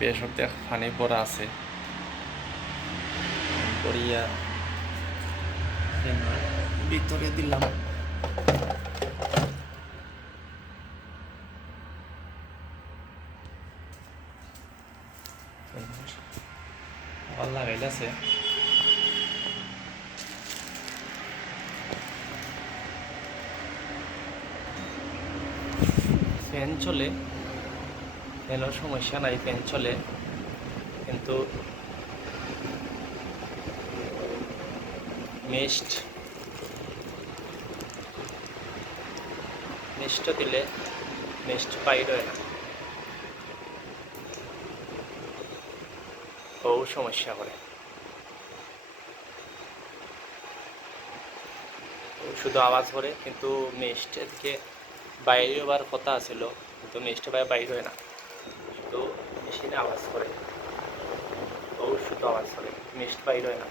বেশ অর্ধেক পানি পড়া আছে পড়িয়া ভিতরে দিলাম। আবার লাগাইলাছে ফ্যান চলে, ফ্যানের সমস্যা নাই, ফ্যান চলে, কিন্তু মিষ্ট দিলে মিষ্ট বাইর হয় না, বহু সমস্যা করে। শুধু আওয়াজ করে, কিন্তু মিষ্ট এদিকে বাইরে হবার কথা আছিল, কিন্তু মিষ্ট বাইর হয় না, শুধু মেশিনে আওয়াজ করে, বহু শুধু আওয়াজ করে, মিষ্ট বাইর হয় না।